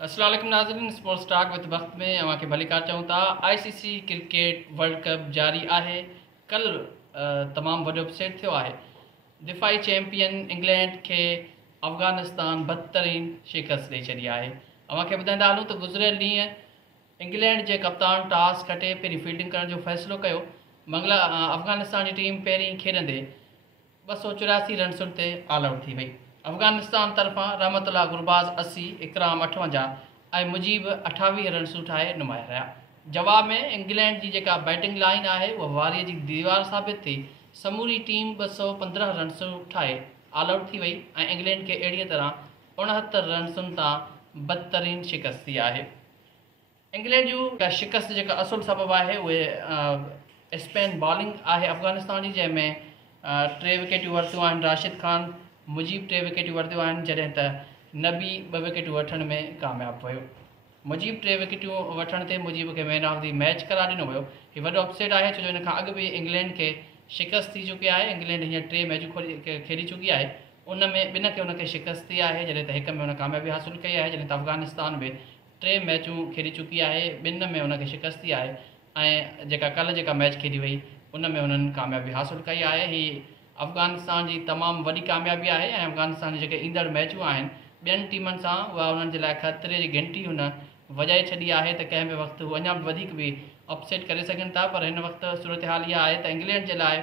अस्सलाम वालेकुम नाज़रीन, स्पोर्ट्स टॉक विद वक्त में अवां खे भली कार चऊं था। ICC क्रिकेट वर्ल्ड कप जारी आहे। कल तमामु वॾो अपसेट थियो आहे। दिफ़ाई चैंपियन इंग्लैंड खे अफ़गानिस्तान बदतरीन शिकस्त ॾेई छॾी आहे। अवां खे ॿुधाईंदा हलूं त गुज़िरियल ॾींहुं इंग्लैंड जे कप्तान टॉस खटे पहिरीं फील्डिंग करण जो फ़ैसिलो कयो। अफ़गानिस्तान जी टीम पहिरीं खेॾंदे 284 रन्सुनि ते ऑल आउट थी वई। अफ़गानिस्तान तरफ़ां रहमतुल्लाह गुरबाज़ 80, इकराम 58 ऐं मुजीब 28 रन्सूं ठाहे नुमाया रहिया। जवाब में इंग्लैंड जी जेका बैटिंग लाइन आहे उहा वारीअ जी दीवार साबित थी। समूरी टीम 215 रन्सूं ठाहे ऑल आउट थी वई ऐं इंग्लैंड खे अहिड़ीअ तरह 69 रन्सुनि तां बदतरीन शिकस्त थी आहे। इंग्लैंड जूं शिकस्त जेका असुलु सबबु आहे उहे स्पिन बॉलिंग आहे अफ़गानिस्तान जी, जंहिंमें 3 विकेटियूं वरितियूं आहिनि राशिद खान। मुजीब 3 विकेटियूं वरितियूं आहिनि, जॾहिं त नबी 2 विकेटियूं वठण में कामयाबु वियो। मुजीब 3 विकेटियूं वठण ते मुजीब खे मैन ऑफ द मैच करार ॾिनो वियो। हीउ वॾो अपसेट आहे, छो जो हिन खां अॻु बि इंग्लैंड खे शिकस्त थी चुकी आहे। इंग्लैंड हींअर 3 मैचूं खेॾी चुकी आहे, उन में 2 खे हुनखे शिकस्त थी आहे, जॾहिं त 1 में हुन कामयाबी हासिलु कई आहे। जॾहिं त अफ़गानिस्तान बि 3 मैचूं खेॾी चुकी आहे, 2 में हुनखे शिकस्त थी आहे ऐं जेका कल्ह जेका मैच खेॾी वई उन में हुननि कामयाबी हासिलु कई आहे। हीअ अफ़गानिस्तान जी तमामु वॾी कामयाबी आहे ऐं अफ़गानिस्तान जी जेके ईंदड़ मैचूं आहिनि ॿियनि टीमनि सां उहा उन्हनि जे लाइ ख़तरे जी घंटी हुन वॼाए छॾी आहे त कंहिं बि वक़्तु हू अञा बि वधीक बि अपसेट करे सघनि था। पर हिन वक़्तु सूरत हाल इहा आहे त इंग्लैंड जे लाइ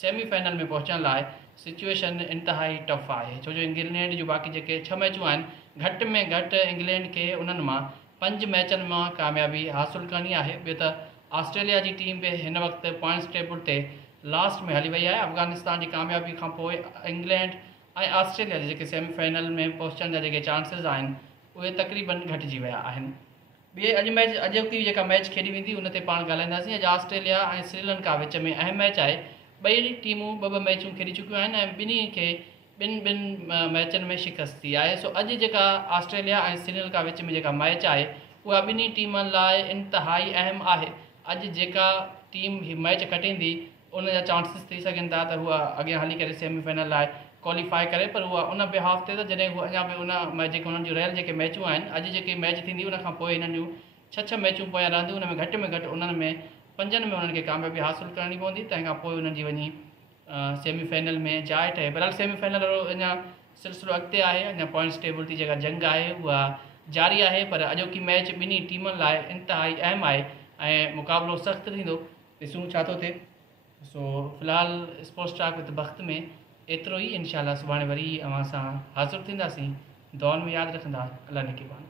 सेमीफाइनल में पहुचण लाइ सिचुएशन इंतिहाई टफ आहे, छो जो इंग्लैंड जूं बाक़ी जेके 6 मैचूं आहिनि घटि में घटि इंग्लैंड खे उन्हनि मां 5 मैचनि मां कामयाबी हासिलु करणी आहे। ॿियो त ऑस्ट्रेलिया जी टीम बि हिन वक़्तु पॉइंट्स टेबल ते लास्ट में हली वई आहे। अफ़गानिस्तान जी कामयाबी खां पोइ इंग्लैंड ऐं ऑस्ट्रेलिया जे जेके सेमीफाइनल में पहुचण जा जेके चांसिस आहिनि उहे तक़रीबन घटिजी विया आहिनि। अॼोकी जेका मैच खेॾी वेंदी उन ते पाण ॻाल्हाईंदासीं। अॼु ऑस्ट्रेलिया ऐं श्रीलंका विच में अहम मैच आहे। ॿई टीमूं 2 मैचूं खेॾी चुकियूं आहिनि ऐं ॿिन्ही खे ॿिनि मैचनि में शिकस्त थी आहे। सो अॼु जेका ऑस्ट्रेलिया ऐं श्रीलंका विच में जेका मैच आहे उहा ॿिन्ही टीमनि लाइ इंतिहाई अहम आहे। अॼु जेका टीम हीउ मैच खटींदी उन जा चांसिस थी सघनि था त उहा अॻियां हली करे सेमीफाइनल लाइ क्वालिफाई करे, पर उहा उन बिहाफ ते त जॾहिं उहा अञा बि उन जेके हुननि जूं रहियल जेके मैचूं आहिनि, अॼु जेकी मैच थींदी उन खां पोइ हिननि जूं 6 मैचूं पोयां रहंदियूं। उन में घटि उन्हनि में 5 में उन्हनि खे कामयाबी हासिलु करणी पवंदी, तंहिंखां पोइ उन्हनि जी वञी सेमीफाइनल में जाइ ठहे। बहरहाल सेमीफाइनल अञा सिलसिलो अॻिते आहे, अञा पॉइंट्स टेबल जी जेका जंग आहे उहा जारी आहे, पर अॼोकी मैच ॿिन्ही टीमनि लाइ इंतिहाई अहम आहे ऐं मुक़ाबिलो सख़्तु थींदो। ॾिसूं छा थो थिए। सो फ़िलहालु स्पोर्ट्स टॉक विद वक्त में एतिरो ई। इंशाल्लाह सुभाणे वरी अवां सां हाज़िर थींदासीं। दुआउनि में यादि रखंदा। अल्लाह निगहबान।